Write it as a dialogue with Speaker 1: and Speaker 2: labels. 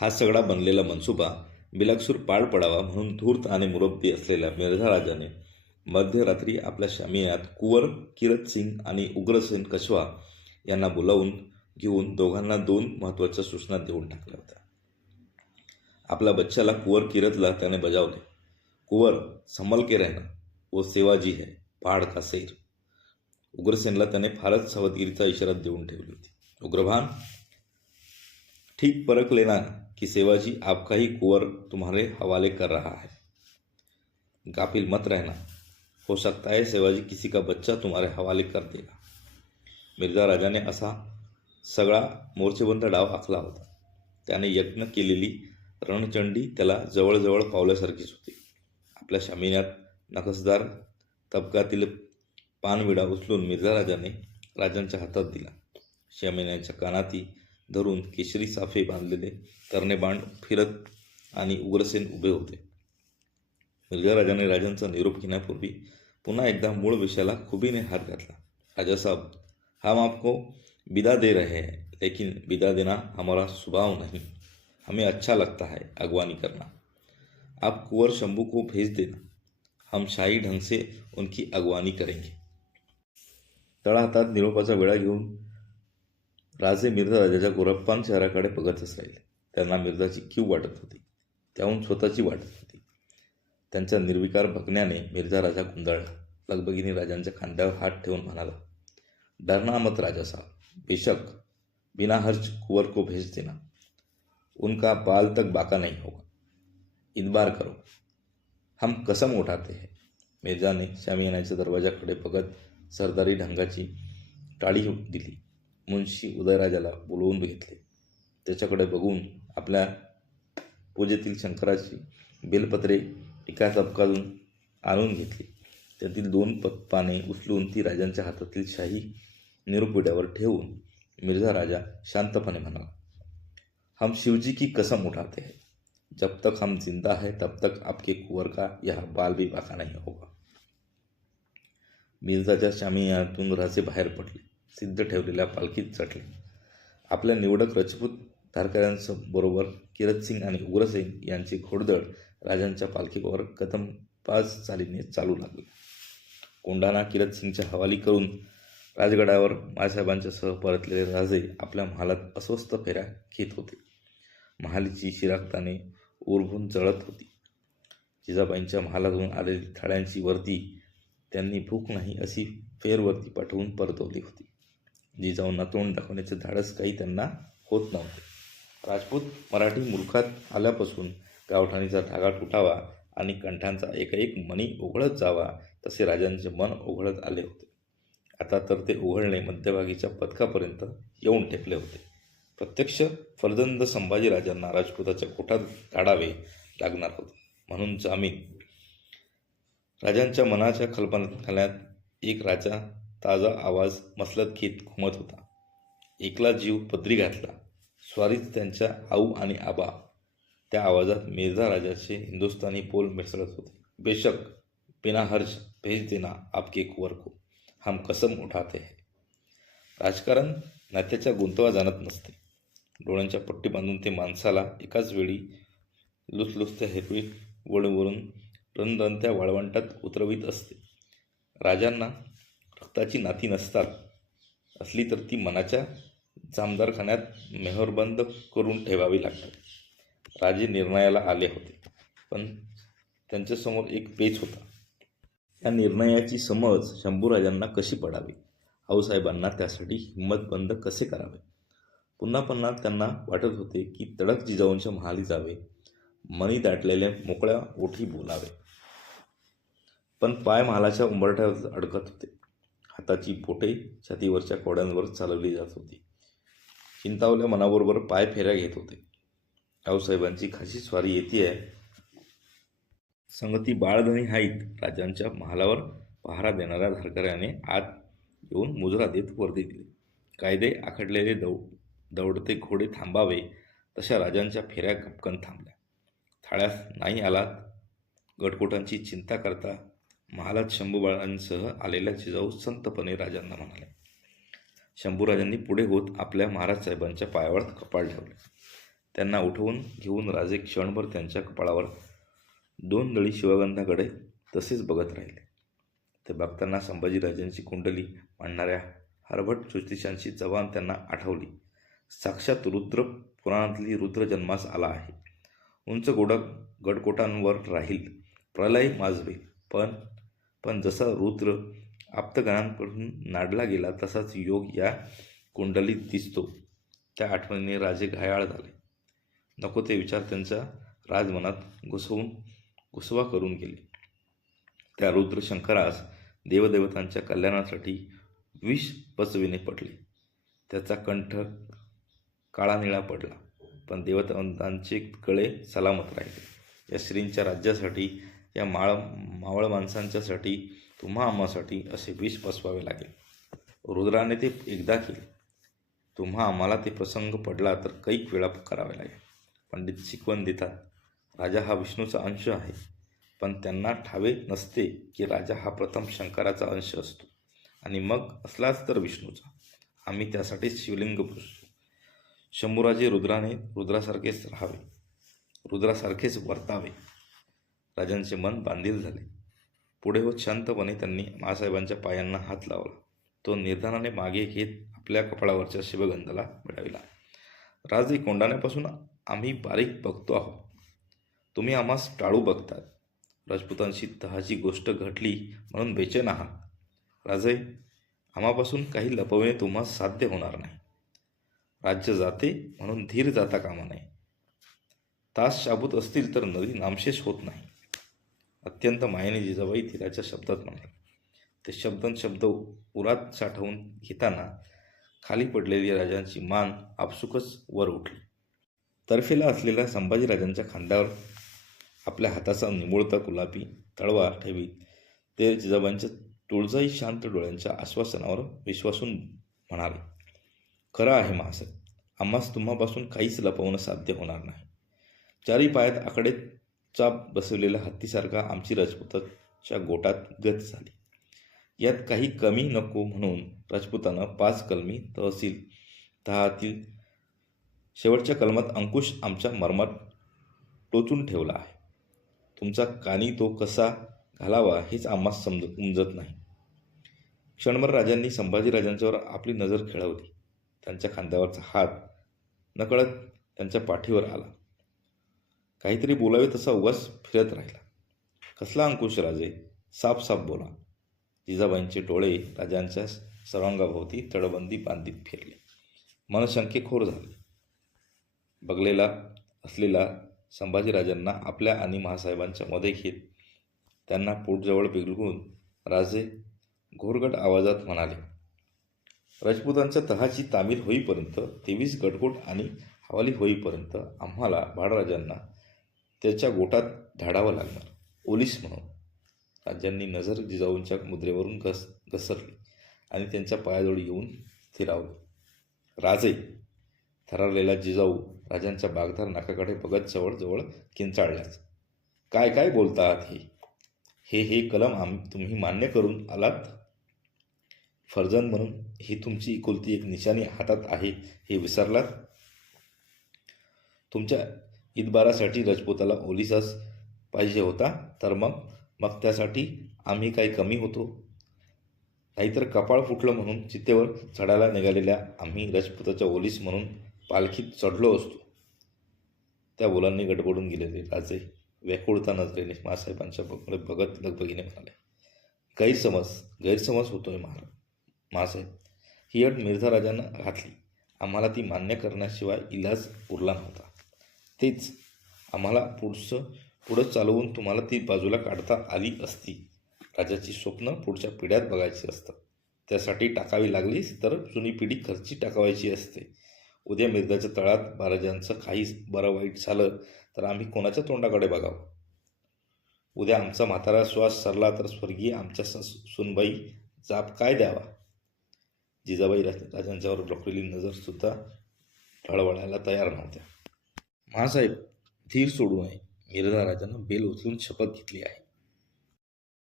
Speaker 1: हा सगळा बनलेला मनसुबा बिलाकसूर पाळ पडावा म्हणून धूर्त आणि मुरब्बी असलेल्या मिर्झा राजाने मध्यरात्री आपल्या शामियात कुंवर किरत सिंग आणि उग्रसेन कछवा यांना बोलावून घेऊन दोघांना दोन महत्त्वाच्या सूचना देऊन टाकल्या होत्या. आपल्या बच्च्याला कुंवर किरतला त्याने बजावले. कुंवर संभल के रहना वो सेवाजी है पहाड का सैर उग्रसेनला त्याने फारच सावधगिरीचा इशारा देऊन ठेवली होती. उग्रभान ठीक परख लेना कि सेवाजी आपका ही कुंवर तुम्हारे हवाले कर रहा है। गाफिल मत रहना। हो सकता है सेवाजी किसी का बच्चा तुम्हारे हवाले कर देगा। मिर्झा राजाने असा सगळा मोर्चेबंद डाव आखला होता। त्याने यत्न केलेली रणचंडी त्याला जवळजवळ पावल्यासारखीच होती। आपल्या शामियात नकसदार तबकातील पानविडा उचलून मिर्झा राजाने राजांच्या हातात दिला। शामियाच्या कानाती धरून केशरी साफे बांधलेले तरणे बाण फिरत आणि उग्रसेन उभे होते. मिर्जाराजाने राजांचा निरोप घेण्यापूर्वी पुन्हा एकदा मूळ विषयाला खुबीने हात घातला. राजा साहब हम आपको विदा दे रहे हैं लेकिन विदा देना हमारा स्वभाव नहीं. हमें अच्छा लगता है अगवानी करना. आप कुंवर शंभू को भेज देना. हम शाही ढंग से उनकी अगवानी करेंगे. तळहातात निरोपाचा वेळा घेऊन राजे मिर्झा राजाच्या गोरप्पान शहराकडे बघतच राहिले त्यांना मिर्झाची कीव वाटत होती. त्याहून स्वतःची वाटत होती. त्यांच्या निर्विकार बघण्याने मिर्झा राजा गुंडाळला लगबगीने राजांच्या खांद्यावर हात ठेवून म्हणाला डरना मत राजा साहब. बेशक बिना हर्ज कुंवर को भेज देना. उनका बाल तक बाका नहीं होगा. इनबार करो. हम कसम उठाते हैं. मिर्झाने शामियानाच्या दरवाजाकडे बघत सरदारी ढंगाची टाळी दिली. मुंशी उदयराजाला बोलवून घेतले. त्याच्याकडे बघून आपल्या पूजेतील शंकराची बेलपत्रे एका चपकाजून आणून घेतली. त्यातील दोन प पाने उचलून ती राजांच्या हातातील शाही निरुपिड्यावर ठेवून मिर्झा राजा शांतपणे म्हणाला हम शिवजी की कसम उठाते हैं. जब तक हम जिंदा है तब तक आपके कुंवर का यह बाल भी बाका नहीं होगा. मिर्झाच्या शामियातून राजे बाहेर पडले. सिद्ध ठेवलेल्या पालखीत चढले आपल्या निवडक रजपूत धारकऱ्यांबरोबर किरतसिंग आणि उग्रसिंग यांची घोडदळ राजांच्या पालखीवर कदम पाच चालीने चालू लागले. कोंढाणा किरतसिंगच्या हवाली करून राजगडावर मासाहेबांच्यासह परतलेले राजे आपल्या महालात अस्वस्थ फेऱ्या घेत होते. महालीची शिरागताने उरभून जळत होती. जिजाबाईंच्या महालातून आलेली थाळ्यांची वर्दी त्यांनी भूक नाही अशी फेरवर्ती पाठवून परतवली होती. जिजाऊंना तोंड दाखवण्याचे धाडस काही त्यांना होत नव्हते. राजपूत मराठी मुलखात आल्यापासून गावठाणीचा धागा तुटावा आणि कंठांचा एकाएक मणी उघडत जावा तसे राजांचे मन उघडत आले होते. आता तर ते उघडणे मध्यभागीच्या पदकापर्यंत येऊन ठेपले होते. प्रत्यक्ष फलदंद संभाजीराजांना राजपुताच्या कोठात धाडावे लागणार होते. म्हणून जामीन. राजांच्या मनाच्या कल्पनात एक राजा ताजा आवाज मसलत घेत घुमत होता. एकला जीव पदरी घातला. स्वारीत त्यांच्या आऊ आणि आबा. त्या आवाजात मिर्झा राजाचे हिंदुस्थानी पोल मिसळत होते. बेशक बिना हर्ज भेज देना आपके कुवर को. हम कसम उठाते है. राजकारण नात्याच्या गुंतवा जाणत नसते. डोळ्यांच्या पट्टी बांधून ते माणसाला एकाच वेळी लुसलुसत्या हिरवी वळवरून रणरणत्या वाळवंटात उतरवीत असते. राजांना रक्ताची नाती नसतात. असली तर ती मनाच्या जामदारखान्यात मेहरबंद करून ठेवावी लागतात. राजे निर्णयाला आले होते. पण त्यांच्यासमोर एक पेच होता. या निर्णयाची समज शंभूराजांना कशी पडावी? आऊसाहेबांना त्यासाठी हिंमत बंद कसे करावे? पुन्हा पुन्हा त्यांना वाटत होते की तडक जिजाऊंच्या महाली जावे मनी दाटलेल्या मोकळ्या ओठी बोलावे. पण पाय महालाच्या उंबरठ्यावर अडकत होते. हाताची बोटे छातीवरच्या कोड्यांवर चालवली जात होती. चिंतावल्या मनाबरोबर पाय फेऱ्या घेत होते. आऊसाहेबांची खाशी स्वारी येते आहे संगती बाळधणी हाईत. राजांच्या महालावर पहारा देणाऱ्या धारकऱ्याने आत येऊन मुजरा देत वर्दी दिली. कायदे आखडलेले दौ दौडते घोडे थांबावे तशा राजांच्या फेऱ्या गपकन थांबल्या. थाळ्यास नाही आलात? गटकोटांची चिंता करता महालात शंभूबाळांसह आलेल्या जिजाऊ संतपणे राजांना म्हणाले. शंभूराजांनी पुढे होत आपल्या महाराज साहेबांच्या पायावर कपाळ ठेवले. त्यांना उठवून घेऊन राजे क्षणभर त्यांच्या कपाळावर दोन दळी शिवगंधाकडे तसेच बघत राहिले. ते बघताना संभाजीराजांची कुंडली मांडणाऱ्या हरभट ज्योतिषांची जवान त्यांना आठवली. साक्षात रुद्र पुराणातली रुद्र जन्मास आला आहे. उंच गोडक गडकोटांवर राहील. प्रलय माजवे पण पण जसा रुद्र आप्तगणांकडून नाडला गेला तसाच योग या कुंडलीत दिसतो. त्या आठवणीने राजे घायाळ झाले. नको ते विचार त्यांच्या राजमनात घुसवून घुसवा करून गेले. त्या रुद्र शंकरास देवदेवतांच्या कल्याणासाठी विष पचविणे पडले. त्याचा कंठ काळा निळा पडला पण देवतांचे कळे सलामत राहिले. या श्रींच्या राज्यासाठी या माळ मावळ माणसांच्यासाठी तुम्हा आम्हासाठी असे विष पसवावे लागेल. रुद्राने ते एकदा केले. तुम्हा आम्हाला ते प्रसंग पडला तर कैक वेळा करावे लागेल. पंडित शिकवण देतात राजा हा विष्णूचा अंश आहे. पण त्यांना ठावे नसते की राजा हा प्रथम शंकराचा अंश असतो. आणि मग असलाच तर विष्णूचा. आम्ही त्यासाठीच शिवलिंग पुजतो. शंभूराजे रुद्राने रुद्रासारखेच राहावे. रुद्रासारखेच वर्तावे. राजांचे मन बांधील झाले. पुढे होत शांतपणे त्यांनी मासाहेबांच्या पायांना हात लावला. तो निर्धानाने मागे घेत आपल्या कपाळावरच्या शिवगंधाला मिळविला. राजे कोंडाण्यापासून आम्ही बारीक बघतो आहोत. तुम्ही आम्हास टाळू बघतात. राजपूतांशी तहाची गोष्ट घडली म्हणून बेचैन आहात राजे आम्हापासून काही लपवणे तुम्हा साध्य होणार नाही. राज्य जाते म्हणून धीर जाता कामा नये. तास शाबूत असतील तर नदी नामशेष होत नाही. अत्यंत मायेने जिजाबाई तिराच्या शब्दात म्हणाले. ते शब्दन शब्द उरात साठवून घेताना खाली पडलेली राजांची मान आपसुकच वर उठली. तर्फेला असलेल्या संभाजीराजांच्या खांद्यावर आपल्या हाताचा निमुळता गुलाबी तळवार ठेवीत ते जिजाबाईंच्या तुळजाई शांत डोळ्यांच्या आश्वासनावर विश्वासून म्हणाले खरं आहे महासाहेब आम्हास तुम्हापासून काहीच लपवणं साध्य होणार नाही. चारी पायात आकडे चाप बसवलेल्या हत्तीसारखा आमची राजपुताच्या गोटात गत झाली. यात काही कमी नको म्हणून राजपुतानं पाच कलमी तहसील दहातील शेवटच्या कलमात अंकुश आमच्या मर्मात टोचून ठेवला आहे. तुमचा कानी तो कसा घालावा हेच आम्हा समज उमजत नाही. क्षणभर राजांनी संभाजीराजांच्यावर आपली नजर खेळवली. त्यांच्या खांद्यावरचा हात नकळत त्यांच्या पाठीवर आला. काहीतरी बोलावे तसा उगाच फिरत राहिला. कसला अंकुश राजे साफ साफ बोला. जिजाबाईंचे डोळे राजांच्या सर्वांगाभोवती तडबंदी बांधीत फिरले. मनशंकेखोर झाले. बगलेला असलेला संभाजीराजांना आपल्या आणि महासाहेबांच्या मध्ये घेत त्यांना पोटजवळ बिलगून राजे घोरगट आवाजात म्हणाले राजपूतांच्या तहाची तामीर होईपर्यंत तेवीस गडकोट आणि हवाली होईपर्यंत आम्हाला बाळराजांना त्याच्या गोटात धाडावं लागणार. ओलीस म्हणून. राजांनी नजर जिजाऊंच्या मुद्रेवरून घस घसरली आणि त्यांच्या पायाजवळ येऊन स्थिरावले राजे थरारलेला जिजाऊ राजांच्या बागधार नाकाकडे बघत जवळजवळ किंचाळल्याच. काय काय बोलतात हे? हे हे कलम आम तुम्ही मान्य करून आलात? फर्जन म्हणून ही तुमची इकुलती एक निशाणी हातात आहे हे विसरलात? तुमच्या इतबारासाठी राजपुताला ओलिसास पाहिजे होता तर मग मग त्यासाठी आम्ही काही कमी होतो. नाहीतर कपाळ फुटलं म्हणून चितेवर चढायला निघालेल्या आम्ही राजपुताच्या ओलीस म्हणून पालखीत चढलो असतो. त्या मुलांनी गडबडून गेलेले राजे व्याकुळता नजरेने मासाहेबांच्या कडे बघत लगबगीने म्हणाले गैरसमज गैरसमज होतोय महाराज. मासाहेब ही अट मिर्झा राजानं घातली. आम्हाला ती मान्य करण्याशिवाय इलाज उरला नव्हता. तेच आम्हाला पुढचं पुढं चालवून तुम्हाला ती बाजूला काढता आली असती. राजाची स्वप्न पुढच्या पिढ्यात बघायची असतात त्यासाठी टाकावी लागलीच तर जुनी पिढी खर्ची टाकावायची असते. उद्या मिर्जाच्या तळात महाराजांचं काही बरं वाईट झालं तर आम्ही कोणाच्या तोंडाकडे बघावं? उद्या आमचा म्हातारा श्वास सरला तर स्वर्गीय आमच्या सुनबाई जाप काय द्यावा? जिजाबाई राजांच्यावर डोकलेली नजरसुद्धा ढळवळायला तयार नव्हत्या. महासाहेब धीर सोडू नये. मिर्झा राजानं बेल उचलून शपथ घेतली आहे.